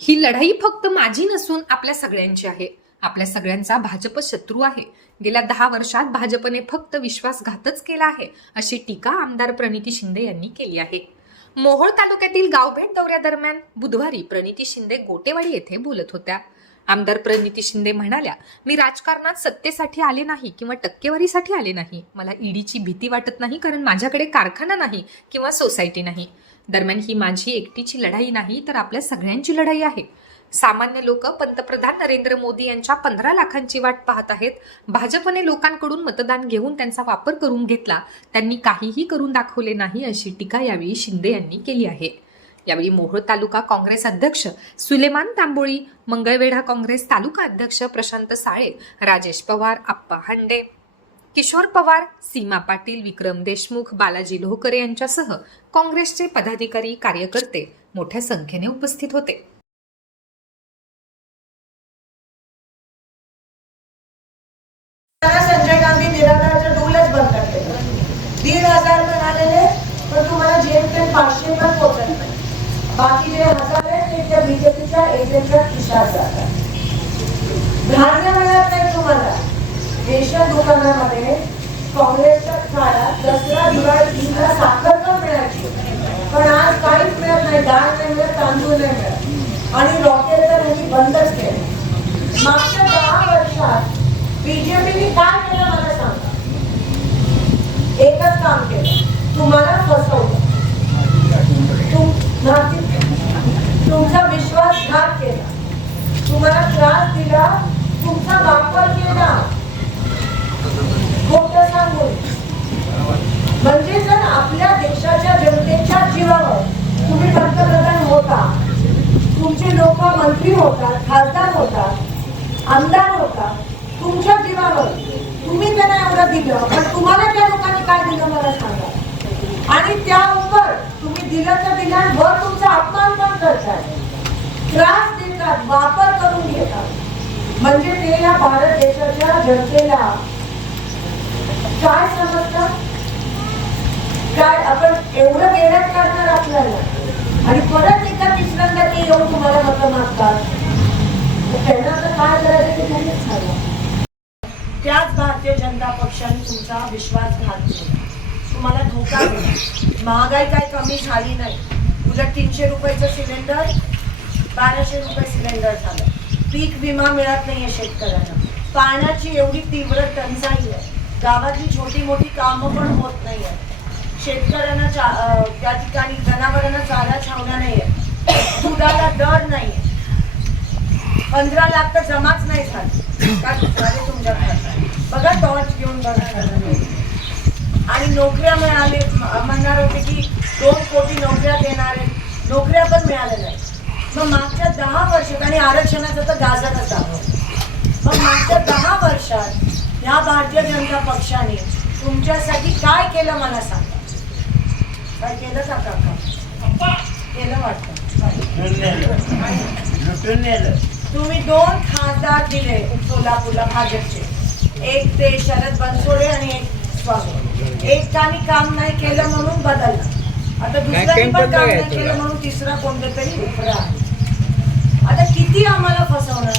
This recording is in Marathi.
ही लढाई फक्त माझी नसून आपल्या सगळ्यांची आहे. आपल्या सगळ्यांचा भाजप शत्रू आहे. गेल्या दहा वर्षात भाजपने फक्त विश्वासघातच केला आहे अशी टीका आमदार प्रणिती शिंदे यांनी केली आहे. मोहोळ तालुक्यातील गावभेट दौऱ्यादरम्यान बुधवारी प्रणिती शिंदे गोटेवाडी येथे बोलत होत्या. आमदार प्रणिती शिंदे म्हणाल्या मी राजकारणात सत्तेसाठी आले नाही किंवा टक्केवारीसाठी आले नाही. मला ईडीची भीती वाटत नाही कारण माझ्याकडे कारखाना नाही किंवा सोसायटी नाही. दरम्यान ही माझी एकटीची लढाई नाही तर आपल्या सगळ्यांची लढाई आहे. सामान्य लोक पंतप्रधान नरेंद्र मोदी यांच्या पंधरा लाखांची वाट पाहत आहेत. भाजपने लोकांकडून मतदान घेऊन त्यांचा वापर करून घेतला. त्यांनी काहीही करून दाखवले नाही अशी टीका यावेळी शिंदे यांनी केली आहे. यावेळी मोहोळ तालुका काँग्रेस अध्यक्ष सुलेमान तांबोळी मंगळवेढा काँग्रेस तालुका अध्यक्ष प्रशांत साळे राजेश पवार आप्पा हांडे. किशोर पवार सीमा पाटील विक्रम देशमुख बालाजी लोहकरे यांच्यासह काँग्रेसचे पदाधिकारी कार्यकर्ते मोठ्या संख्येने उपस्थित होते मला संजय गांधी निराधारचं डोलच बंद केलं दीड हजार मिळालेले पण तुम्हाला जेमतेम पाचशे पण पोहोचत नाही बाकी जे हजार आहे ते त्या खिशात जातात धान्य मिळत नाही तुम्हाला रेशन दुकानामध्ये काँग्रेसच्या काळात दसरा दिवाळी ईदला साखर पण मिळायची. पण आज काहीच मिळत नाही डाळ नाही मिळत तांदूळ नाही मिळत. आणि रॉकेल तर ह्यांनी बंदच केलं. मागच्या दहा वर्षात बीजेपीने काय केलं मला सांगा. एकच काम केलं. तुम्हाला फसवलं तुम नाती- तुमचा विश्वासघात केला तुम्हाला त्रास दिला तुमचा वापर केला खोटं सांगून म्हणजे जर आपल्या देशाच्या जनतेच्या जीवावर तुम्ही पंतप्रधान होता तुमचे लोक मंत्री होतात खासदार होतात आमदार होतात. तुमच्या जीवावर. तुम्ही त्यांना एवढं दिलं पण तुम्हाला त्या लोकांनी काय दिलं मला सांगा. आणि त्यावर तुम्ही दिलं तर दिलं वर तुमचा अपमान पण करतात. त्रास देतात वापर करून घेतात. म्हणजे ते या भारत देशाच्या जनतेला काय समजतात काय आपण एवढं मेहनत करणार आपल्याला? आणि परत एकदा ते येऊन तुम्हाला मतं मागतात. त्यांना तर काय करायचं ते त्यांनीच सांगा त्याच भारतीय जनता पक्षाने तुमचा विश्वासघात केला तुम्हाला धोका दिला. महागाई काय कमी झाली नाही. उलट तीनशे रुपयाचं सिलेंडर बाराशे रुपये सिलेंडर झालं. पीक विमा मिळत नाहीये शेतकऱ्यांना. पाण्याची एवढी तीव्र टंचाई आहे. गावातली छोटी मोठी कामं पण होत नाहीये. शेतकऱ्यांना त्या ठिकाणी जनावरांना चारा छावण्या नाहीये. दुधाला दर नाहीये. पंधरा लाख तर जमाच नाही झाले का झाले तुमच्या बघा टॉर्च घेऊन बघा. आणि नोकऱ्या मिळाले म्हणणार होते की दोन कोटी नोकऱ्या देणार नोकऱ्या पण मिळाल्या नाही मग मागच्या दहा वर्षात आणि आरक्षणाचं तर गाजरच दाखव मग मागच्या दहा वर्षात ह्या भारतीय जनता पक्षाने तुमच्यासाठी काय केलं मला सांगा. काय केलं का काका? केलं वाटतं? तुम्ही दोन खासदार दिले सोलापूरला भाजपचे. एक ते शरद बनसोडे आणि एक स्वामी. एकाने काम नाही केलं म्हणून बदललं. आता दुसऱ्याने पण काम नाही केलं म्हणून तिसरा कोणतं तरी उपरा आहे आता किती आम्हाला फसवणार?